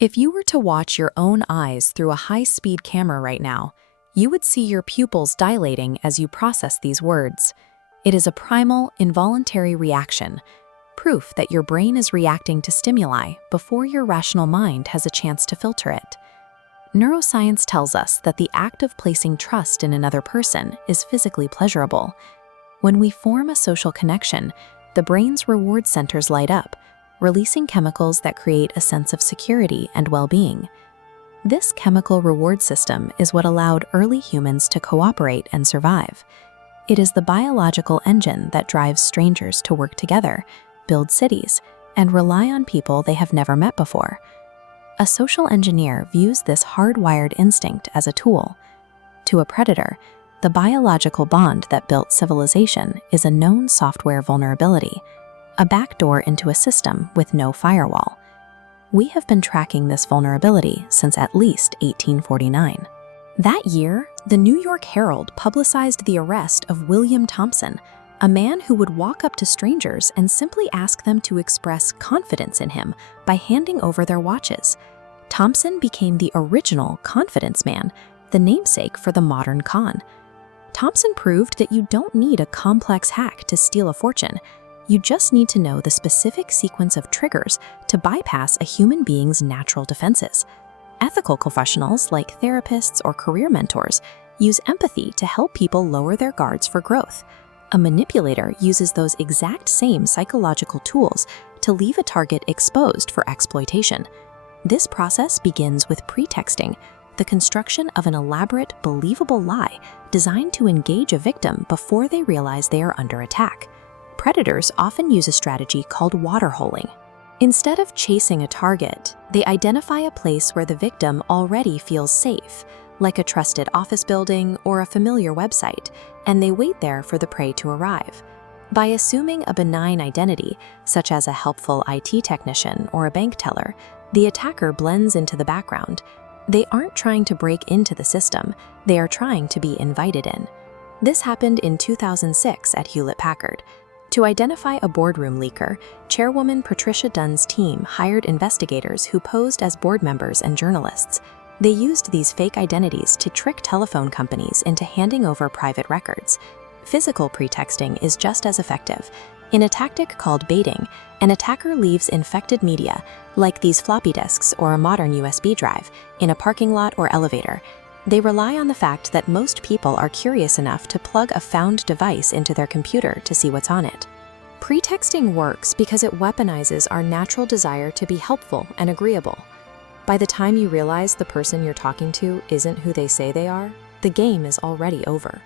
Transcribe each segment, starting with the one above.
If you were to watch your own eyes through a high-speed camera right now, you would see your pupils dilating as you process these words. It is a primal, involuntary reaction, proof that your brain is reacting to stimuli before your rational mind has a chance to filter it. Neuroscience tells us that the act of placing trust in another person is physically pleasurable. When we form a social connection, the brain's reward centers light up, releasing chemicals that create a sense of security and well-being. This chemical reward system is what allowed early humans to cooperate and survive. It is the biological engine that drives strangers to work together, build cities, and rely on people they have never met before. A social engineer views this hardwired instinct as a tool. To a predator, the biological bond that built civilization is a known software vulnerability, a backdoor into a system with no firewall. We have been tracking this vulnerability since at least 1849. That year, the New York Herald publicized the arrest of William Thompson, a man who would walk up to strangers and simply ask them to express confidence in him by handing over their watches. Thompson became the original confidence man, the namesake for the modern con. Thompson proved that you don't need a complex hack to steal a fortune. You just need to know the specific sequence of triggers to bypass a human being's natural defenses. Ethical professionals like therapists or career mentors use empathy to help people lower their guards for growth. A manipulator uses those exact same psychological tools to leave a target exposed for exploitation. This process begins with pretexting, the construction of an elaborate, believable lie designed to engage a victim before they realize they are under attack. Predators often use a strategy called waterholing. Instead of chasing a target, they identify a place where the victim already feels safe, like a trusted office building or a familiar website, and they wait there for the prey to arrive. By assuming a benign identity, such as a helpful IT technician or a bank teller, the attacker blends into the background. They aren't trying to break into the system, they are trying to be invited in. This happened in 2006 at Hewlett-Packard. To identify a boardroom leaker, Chairwoman Patricia Dunn's team hired investigators who posed as board members and journalists. They used these fake identities to trick telephone companies into handing over private records. Physical pretexting is just as effective. In a tactic called baiting, an attacker leaves infected media, like these floppy disks or a modern USB drive, in a parking lot or elevator. They rely on the fact that most people are curious enough to plug a found device into their computer to see what's on it. Pretexting works because it weaponizes our natural desire to be helpful and agreeable. By the time you realize the person you're talking to isn't who they say they are, the game is already over.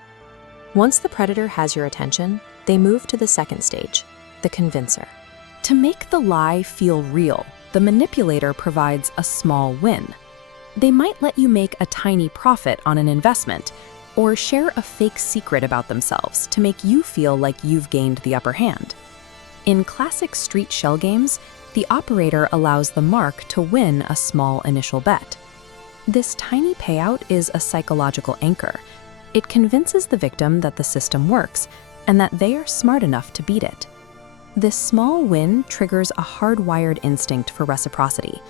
Once the predator has your attention, they move to the second stage, the convincer. To make the lie feel real, the manipulator provides a small win. They might let you make a tiny profit on an investment or share a fake secret about themselves to make you feel like you've gained the upper hand. In classic street shell games, the operator allows the mark to win a small initial bet. This tiny payout is a psychological anchor. It convinces the victim that the system works and that they are smart enough to beat it. This small win triggers a hardwired instinct for reciprocity.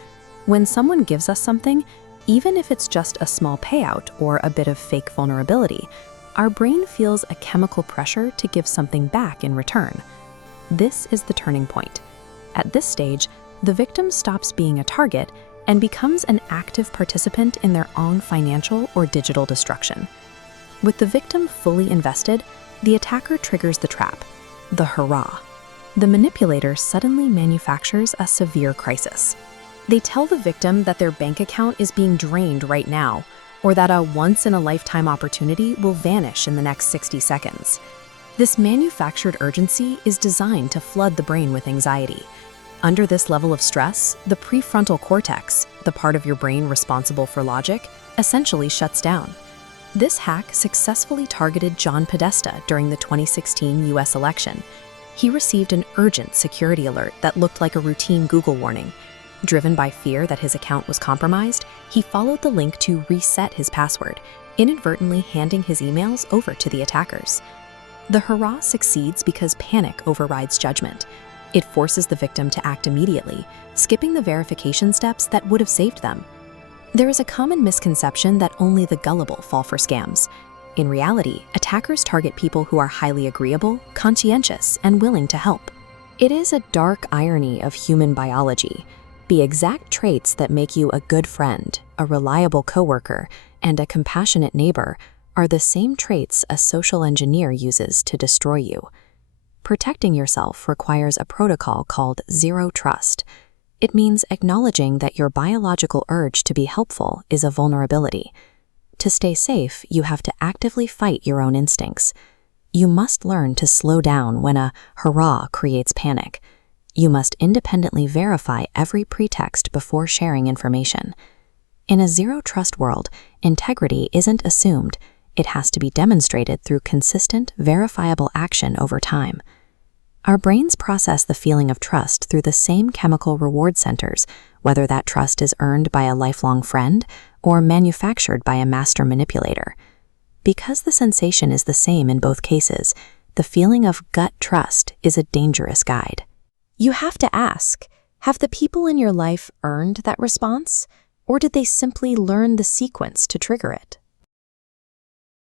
When someone gives us something, even if it's just a small payout or a bit of fake vulnerability, our brain feels a chemical pressure to give something back in return. This is the turning point. At this stage, the victim stops being a target and becomes an active participant in their own financial or digital destruction. With the victim fully invested, the attacker triggers the trap, the hurrah. The manipulator suddenly manufactures a severe crisis. They tell the victim that their bank account is being drained right now, or that a once-in-a-lifetime opportunity will vanish in the next 60 seconds. This manufactured urgency is designed to flood the brain with anxiety. Under this level of stress, the prefrontal cortex, the part of your brain responsible for logic, essentially shuts down. This hack successfully targeted John Podesta during the 2016 US election. He received an urgent security alert that looked like a routine Google warning. Driven by fear that his account was compromised, he followed the link to reset his password, inadvertently handing his emails over to the attackers. The hurrah succeeds because panic overrides judgment. It forces the victim to act immediately, skipping the verification steps that would have saved them. There is a common misconception that only the gullible fall for scams. In reality, attackers target people who are highly agreeable, conscientious, and willing to help. It is a dark irony of human biology. The exact traits that make you a good friend, a reliable coworker, and a compassionate neighbor are the same traits a social engineer uses to destroy you. Protecting yourself requires a protocol called zero trust. It means acknowledging that your biological urge to be helpful is a vulnerability. To stay safe, you have to actively fight your own instincts. You must learn to slow down when a hurrah creates panic. You must independently verify every pretext before sharing information. In a zero-trust world, integrity isn't assumed. It has to be demonstrated through consistent, verifiable action over time. Our brains process the feeling of trust through the same chemical reward centers, whether that trust is earned by a lifelong friend or manufactured by a master manipulator. Because the sensation is the same in both cases, the feeling of gut trust is a dangerous guide. You have to ask, have the people in your life earned that response, or did they simply learn the sequence to trigger it?